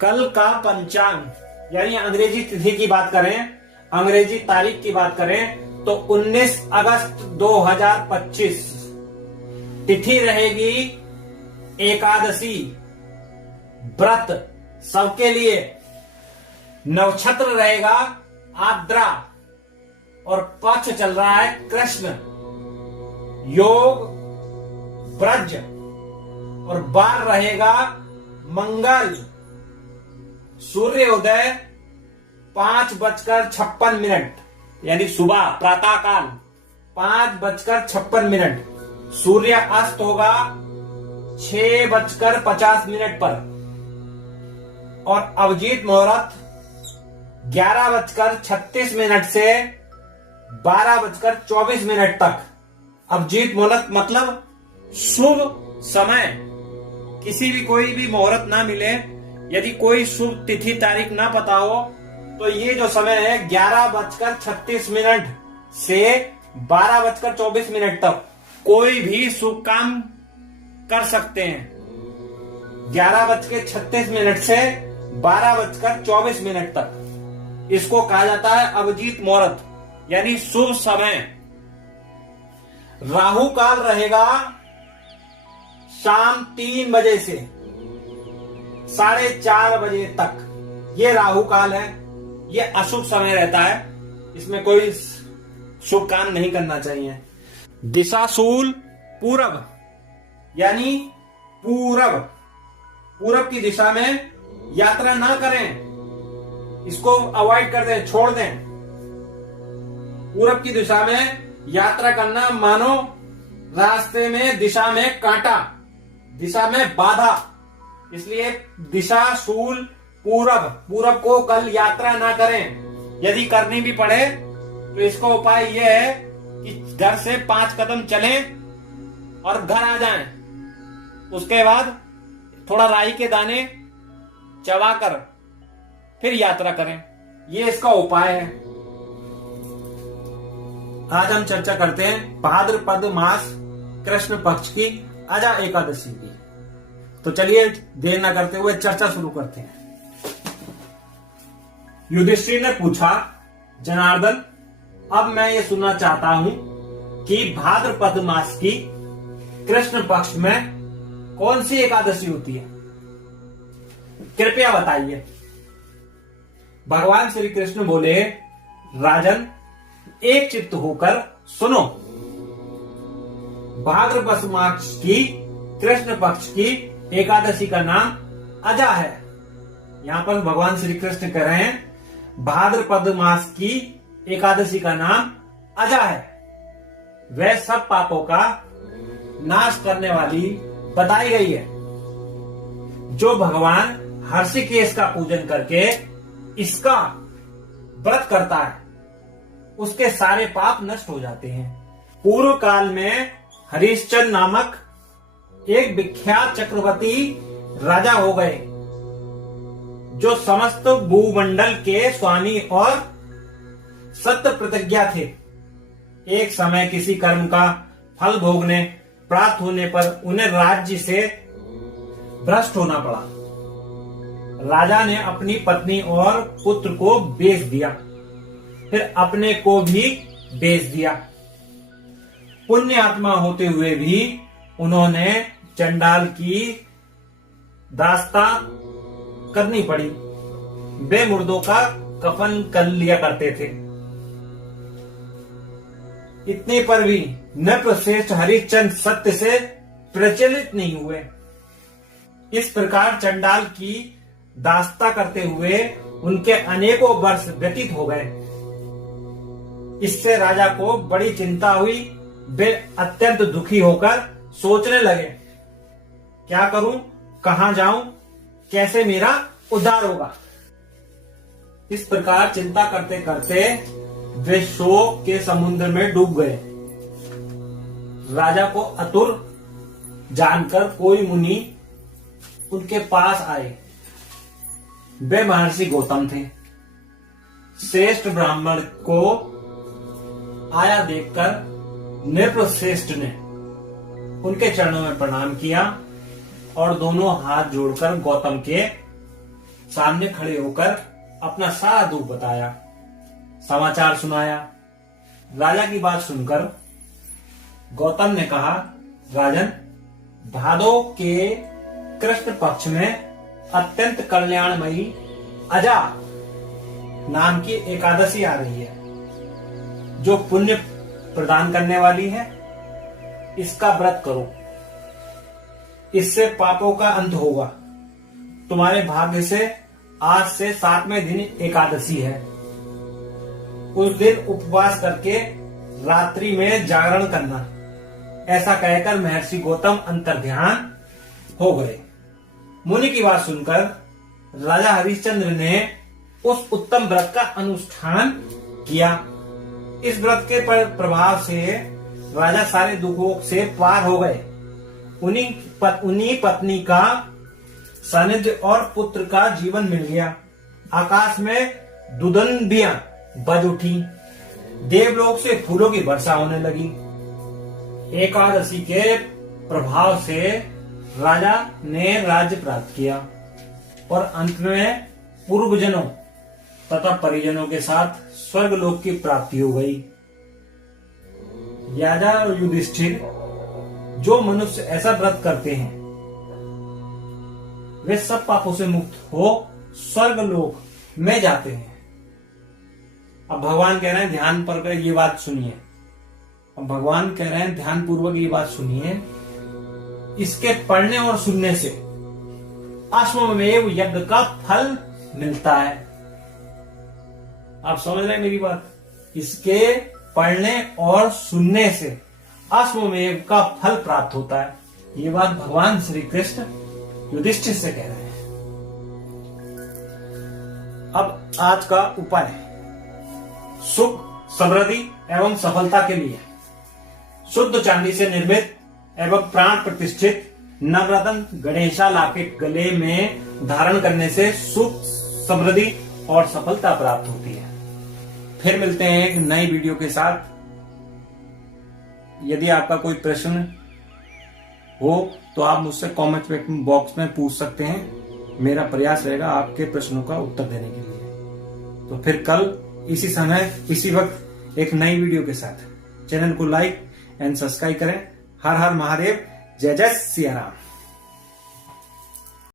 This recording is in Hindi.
कल का पंचांग यानी अंग्रेजी तिथि की बात करें, अंग्रेजी तारीख की बात करें तो 19 अगस्त 2025 तिथि रहेगी एकादशी व्रत सबके लिए। नक्षत्र रहेगा आद्रा और पक्ष चल रहा है कृष्ण। योग ब्रज और बार रहेगा मंगल। सूर्योदय 5:56 यानी सुबह प्रातः काल 5:56। सूर्य अस्त होगा 6:50 पर और अभिजीत मुहूर्त 11:36 से 12:24 तक। अभिजीत मुहूर्त मतलब शुभ समय। किसी भी कोई भी मुहूर्त ना मिले, यदि कोई शुभ तिथि तारीख ना पता हो तो ये जो समय है 11:36 से 12:24 तक कोई भी शुभ काम कर सकते हैं। 11:36 से 12:24 तक इसको कहा जाता है अभिजीत मुहूर्त यानी शुभ समय। राहु काल रहेगा शाम 3 बजे से 4:30 बजे तक। ये राहु काल है, ये अशुभ समय रहता है, इसमें कोई शुभ काम नहीं करना चाहिए। दिशाशूल पूरब यानी पूरब की दिशा में यात्रा ना करें, इसको अवॉइड कर दें, छोड़ दें। पूरब की दिशा में यात्रा करना मानो रास्ते में दिशा में कांटा, दिशा में बाधा। इसलिए दिशाशूल पूरब को कल यात्रा ना करें। यदि करनी भी पड़े तो इसका उपाय यह है कि घर से 5 कदम चलें और घर आ जाएं। उसके बाद थोड़ा राई के दाने चबाकर फिर यात्रा करें। ये इसका उपाय है। आज हम चर्चा करते हैं भाद्रपद मास कृष्ण पक्ष की अजा एकादशी की। तो चलिए देर न करते हुए चर्चा शुरू करते हैं। युधिष्ठिर ने पूछा, जनार्दन, अब मैं ये सुनना चाहता हूं कि भाद्रपद मास की कृष्ण पक्ष में कौन सी एकादशी होती है, कृपया बताइए। भगवान श्री कृष्ण बोले, राजन, एक चित्त होकर सुनो। भाद्रपद मास की कृष्ण पक्ष की एकादशी का नाम अजा है। यहां पर भगवान श्री कृष्ण कह रहे हैं भाद्रपद मास की एकादशी का नाम अजा है। वह सब पापों का नाश करने वाली बताई गई है। जो भगवान हर्षिकेश का पूजन करके इसका व्रत करता है उसके सारे पाप नष्ट हो जाते हैं। पूर्व काल में हरिश्चंद्र नामक एक विख्यात चक्रवर्ती राजा हो गए जो समस्त भूमंडल के स्वामी और सत्य प्रतिज्ञा थे। एक समय किसी कर्म का फल भोगने प्राप्त होने पर उन्हें राज्य से भ्रष्ट होना पड़ा। राजा ने अपनी पत्नी और पुत्र को बेच दिया, फिर अपने को भी बेच दिया। पुण्य आत्मा होते हुए भी उन्होंने चंडाल की दास्ता करनी पड़ी। वे मुर्दों का कफन कर लिया करते थे। इतने पर भी नृपश्रेष्ठ हरिश्चंद्र सत्य से प्रचलित नहीं हुए। इस प्रकार चंडाल की दास्ता करते हुए उनके अनेकों वर्ष व्यतीत हो गए। इससे राजा को बड़ी चिंता हुई। वे अत्यंत दुखी होकर सोचने लगे, क्या करूं, कहां जाऊं, कैसे मेरा उद्धार होगा। इस प्रकार चिंता करते करते वे शोक के समुद्र में डूब गए। राजा को आतुर जानकर कोई मुनि उनके पास आए। वे महर्षि गौतम थे। श्रेष्ठ ब्राह्मण को आया देखकर नृपश्रेष्ठ ने उनके चरणों में प्रणाम किया और दोनों हाथ जोड़कर गौतम के सामने खड़े होकर अपना सारा दुख बताया, समाचार सुनाया। राजा की बात सुनकर गौतम ने कहा, राजन, भादो के कृष्ण पक्ष में अत्यंत कल्याणमयी अजा नाम की एकादशी आ रही है, जो पुण्य प्रदान करने वाली है। इसका व्रत करो, इससे पापों का अंत होगा। तुम्हारे भाग्य से आज से 7वें दिन एकादशी है। उस दिन उपवास करके रात्रि में जागरण करना। ऐसा कहकर महर्षि गौतम अंतर्ध्यान हो गए। मुनि की बात सुनकर राजा हरिश्चंद्र ने उस उत्तम व्रत का अनुष्ठान किया। इस व्रत के प्रभाव से राजा सारे दुखों से पार हो गए। उन्हीं पत्नी का सानिध्य और पुत्र का जीवन मिल गया। आकाश में दुदंबियां बज उठी, देवलोक से फूलों की वर्षा होने लगी। एकादशी के प्रभाव से राजा ने राज्य प्राप्त किया और अंत में पूर्वजनों तथा परिजनों के साथ स्वर्गलोक की प्राप्ति हो गई। राजा और युधिष्ठिर, जो मनुष्य ऐसा व्रत करते हैं वे सब पापों से मुक्त हो स्वर्गलोक में जाते हैं। अब भगवान कह रहे हैं ध्यान पर ये बात सुनिए। अब भगवान कह रहे हैं ध्यान पूर्वक ये बात सुनिए। इसके पढ़ने और सुनने से अश्वमेव यज्ञ का फल मिलता है। आप समझ रहे हैं मेरी बात? इसके पढ़ने और सुनने से अश्वमेव का फल प्राप्त होता है। ये बात भगवान श्री कृष्ण युधिष्ठिर से कह रहे हैं। अब आज का उपाय, सुख, समृद्धि एवं सफलता के लिए शुद्ध चांदी से निर्मित एवं प्राण प्रतिष्ठित नवरत्न गणेशा लॉकेट गले में धारण करने से सुख, समृद्धि और सफलता प्राप्त होती है। फिर मिलते हैं एक नई वीडियो के साथ। यदि आपका कोई प्रश्न हो तो आप मुझसे कमेंट बॉक्स में पूछ सकते हैं। मेरा प्रयास रहेगा आपके प्रश्नों का उत्तर देने के लिए। तो फिर कल इसी समय इसी वक्त एक नई वीडियो के साथ चैनल को लाइक एंड सब्सक्राइब करें। हर हर महादेव, जय जय सिया राम।